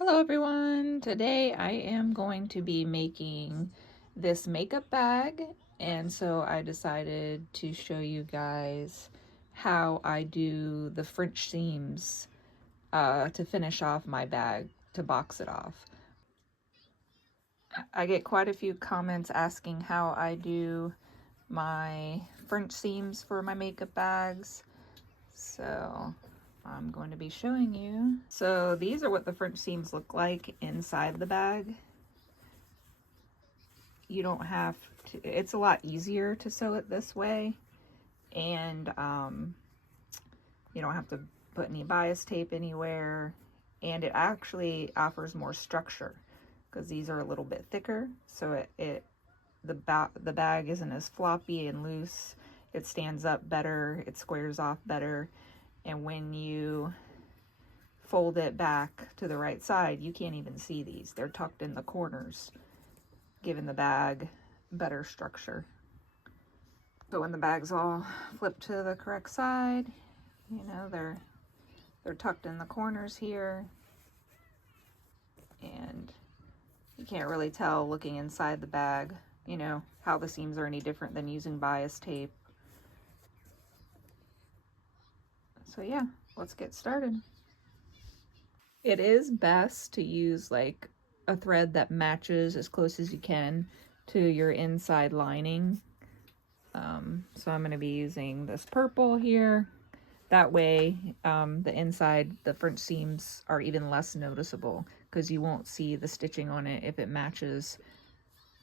Hello everyone! Today I am going to be making this makeup bag, and so I decided to show you guys how I do the French seams to finish off my bag, to box it off. I get quite a few comments asking how I do my French seams for my makeup bags, so I'm going to be showing you. So these are what the French seams look like inside the bag. You don't have to, it's a lot easier to sew it this way, and you don't have to put any bias tape anywhere, and it actually offers more structure because these are a little bit thicker, so the bag isn't as floppy and loose. It stands up better, it squares off better, and when you fold it back to the right side, you can't even see these. They're tucked in the corners, giving the bag better structure. But when the bag's all flipped to the correct side, you know, they're tucked in the corners here, and you can't really tell looking inside the bag, you know, how the seams are any different than using bias tape. So yeah, let's get started. It is best to use like a thread that matches as close as you can to your inside lining. So I'm going to be using this purple here. That way, the inside, the French seams are even less noticeable because you won't see the stitching on it if it matches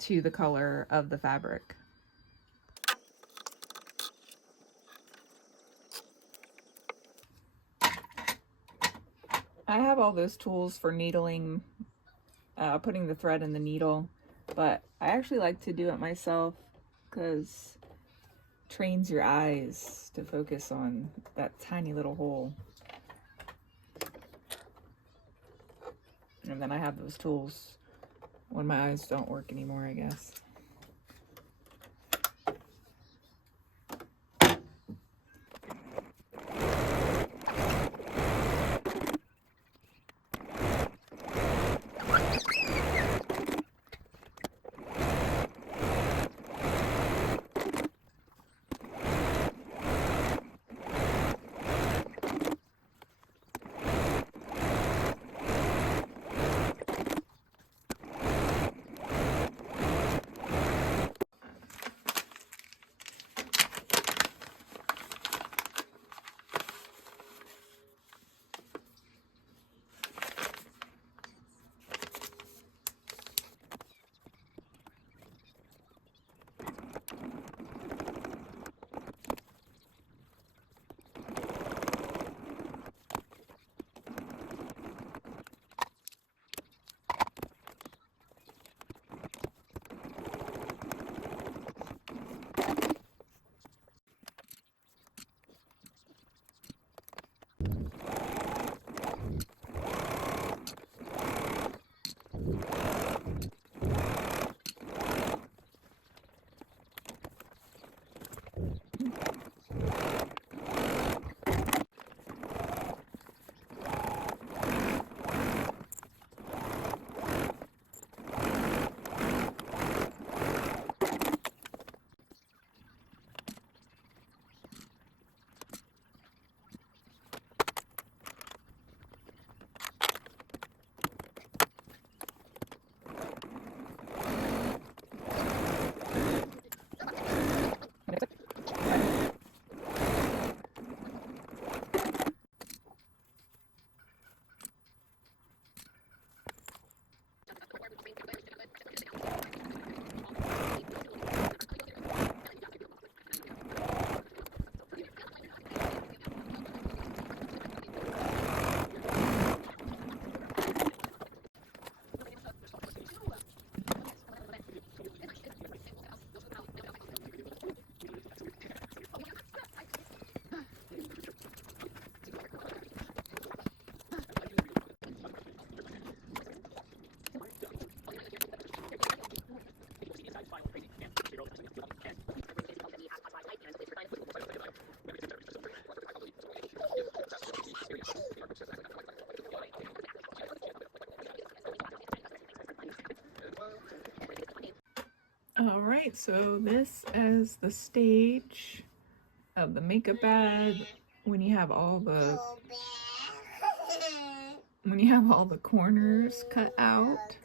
to the color of the fabric. I have all those tools for needling, putting the thread in the needle, but I actually like to do it myself because it trains your eyes to focus on that tiny little hole. And then I have those tools when my eyes don't work anymore, I guess. All right, so this is the stage of the makeup bag when you have all the corners cut out.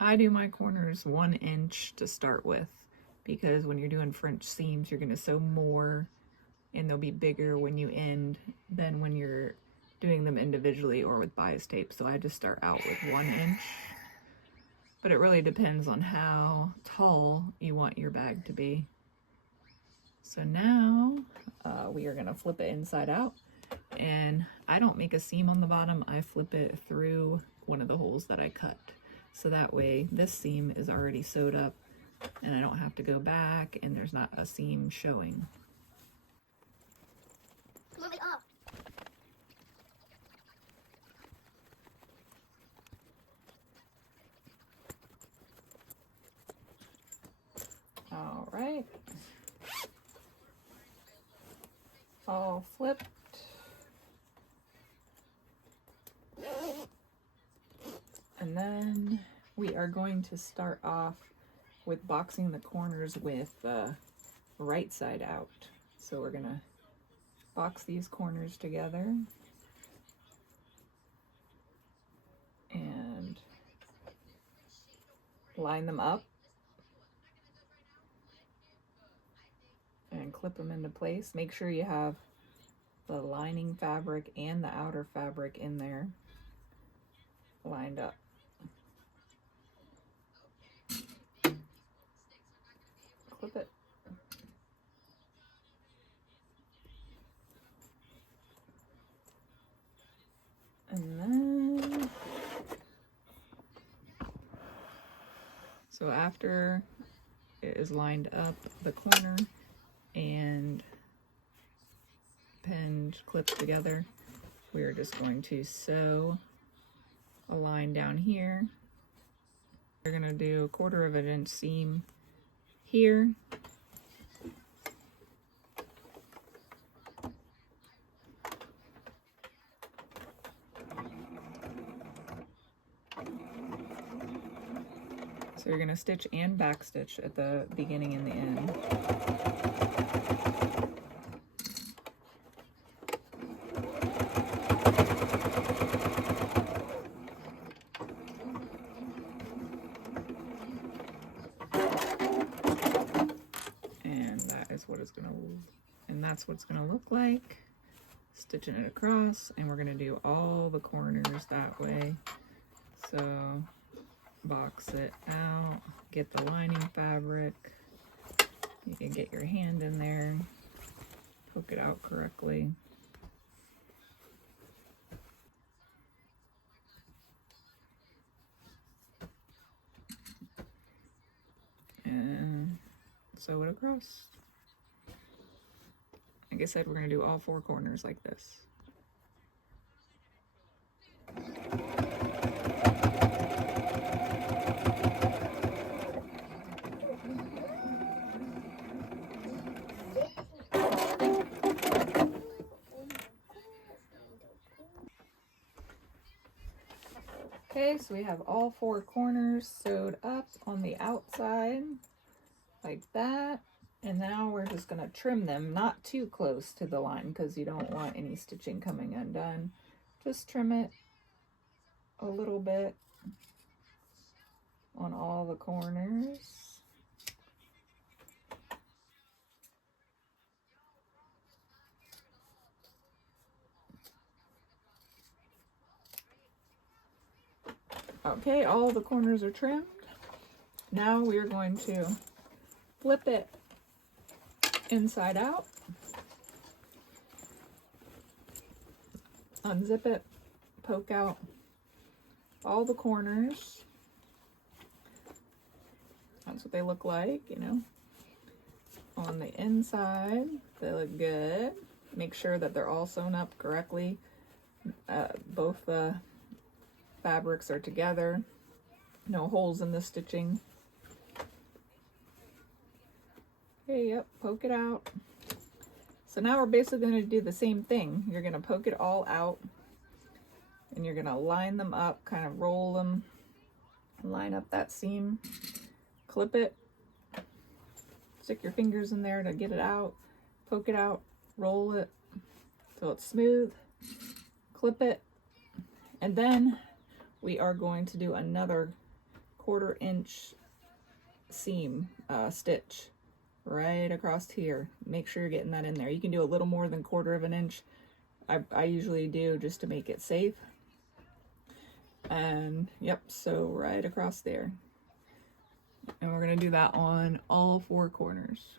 I do my corners 1 inch to start with, because when you're doing French seams, you're going to sew more and they'll be bigger when you end than when you're doing them individually or with bias tape. So I just start out with 1 inch. But it really depends on how tall you want your bag to be. So now we are going to flip it inside out. And I don't make a seam on the bottom. I flip it through one of the holes that I cut. So that way this seam is already sewed up and I don't have to go back and there's not a seam showing. Move it up. All right, all flipped. And then we are going to start off with boxing the corners with the right side out. So we're gonna box these corners together and line them up and clip them into place. Make sure you have the lining fabric and the outer fabric in there lined up. Clip it. And then, so after it is lined up, the corner and pinned, clipped together, we're just going to sew a line down here. We're going to do 1/4 of an inch seam here. So you're going to stitch and back stitch at the beginning and the end. And that is what it's going to, and that's what it's going to look like. Stitching it across, and we're going to do all the corners that way. So box it out, get the lining fabric, you can get your hand in there, poke it out correctly. And sew it across. Like I said, we're going to do all 4 corners like this. Okay, so we have all 4 corners sewed up on the outside like that. And now we're just going to trim them, not too close to the line because you don't want any stitching coming undone. Just trim it a little bit on all the corners. Okay, all the corners are trimmed. Now we are going to flip it inside out, unzip it, poke out all the corners. That's what they look like, you know. On the inside, they look good. Make sure that they're all sewn up correctly. Both the fabrics are together. No holes in the stitching. Okay, yep, poke it out. So now we're basically going to do the same thing. You're going to poke it all out and you're going to line them up, kind of roll them line up that seam, clip it, stick your fingers in there to get it out, poke it out, roll it till it's smooth, clip it, and then we are going to do another 1/4 inch seam stitch right across here. Make sure you're getting that in there. You can do a little more than 1/4 inch. I usually do just to make it safe. And yep, so right across there. And we're going to do that on all 4 corners.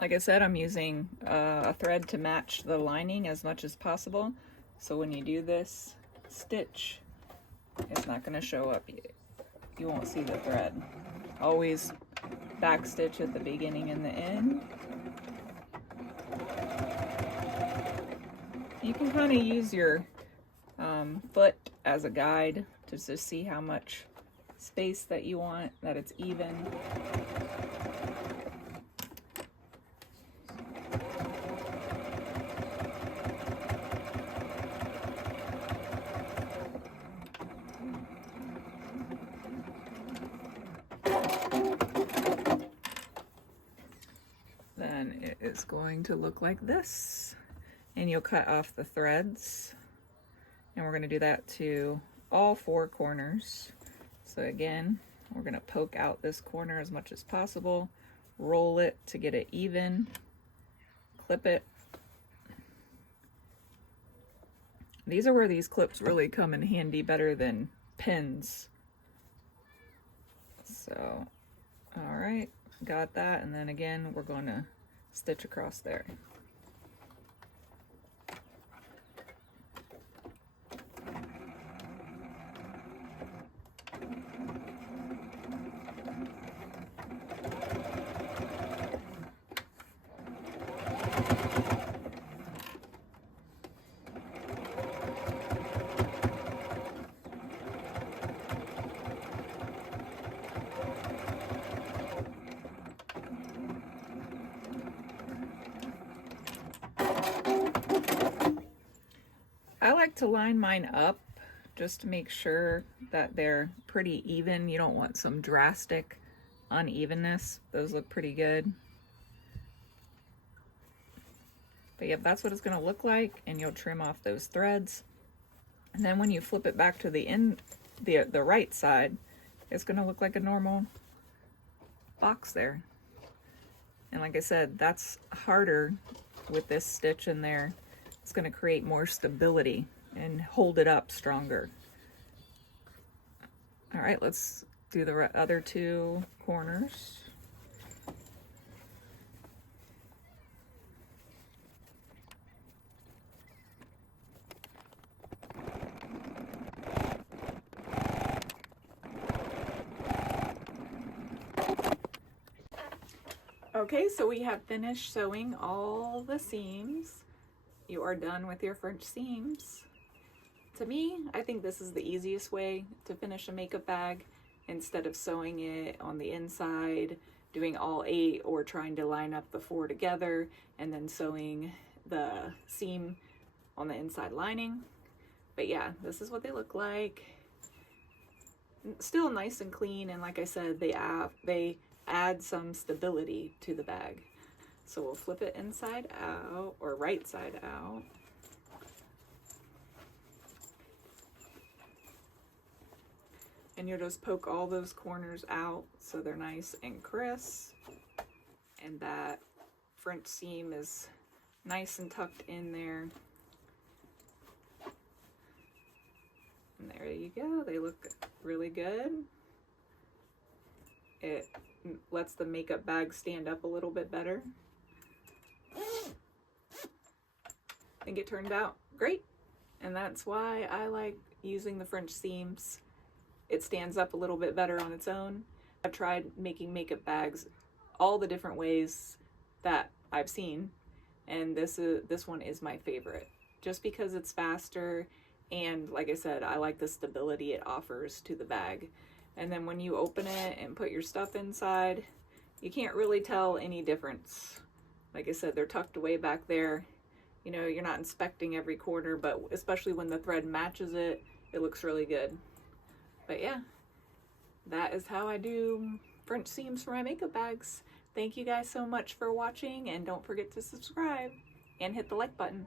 Like I said, I'm using a thread to match the lining as much as possible. So when you do this stitch, it's not going to show up. You won't see the thread. Always back stitch at the beginning and the end. You can kind of use your foot as a guide to just see how much space that you want, that it's even. Then it is going to look like this. And you'll cut off the threads. And we're going to do that to all 4 corners. So again, we're going to poke out this corner as much as possible, roll it to get it even, clip it. These are where these clips really come in handy better than pins. So, all right, got that. And then again, we're going to stitch across there. I like to line mine up just to make sure that they're pretty even. You don't want some drastic unevenness. Those look pretty good. But yep, that's what it's going to look like, and you'll trim off those threads. And then when you flip it back to the right side, it's going to look like a normal box there. And like I said, that's harder with this stitch in there. It's going to create more stability and hold it up stronger. All right, let's do the other 2 corners. Okay, so we have finished sewing all the seams. You are done with your French seams. To me, I think this is the easiest way to finish a makeup bag instead of sewing it on the inside, doing all 8, or trying to line up the 4 together and then sewing the seam on the inside lining. But yeah, this is what they look like. Still nice and clean, and like I said, they add some stability to the bag. So we'll flip it inside out, or right side out. And you'll just poke all those corners out so they're nice and crisp. And that French seam is nice and tucked in there. And there you go, they look really good. It lets the makeup bag stand up a little bit better. I think it turned out great, and that's why I like using the French seams. It stands up a little bit better on its own. I've tried making makeup bags all the different ways that I've seen, and this one is my favorite, just because it's faster, and like I said, I like the stability it offers to the bag. And then when you open it and put your stuff inside, you can't really tell any difference. Like I said, they're tucked away back there. you know, you're not inspecting every corner, but especially when the thread matches it, it looks really good. But yeah, that is how I do French seams for my makeup bags. Thank you guys so much for watching, and don't forget to subscribe and hit the like button.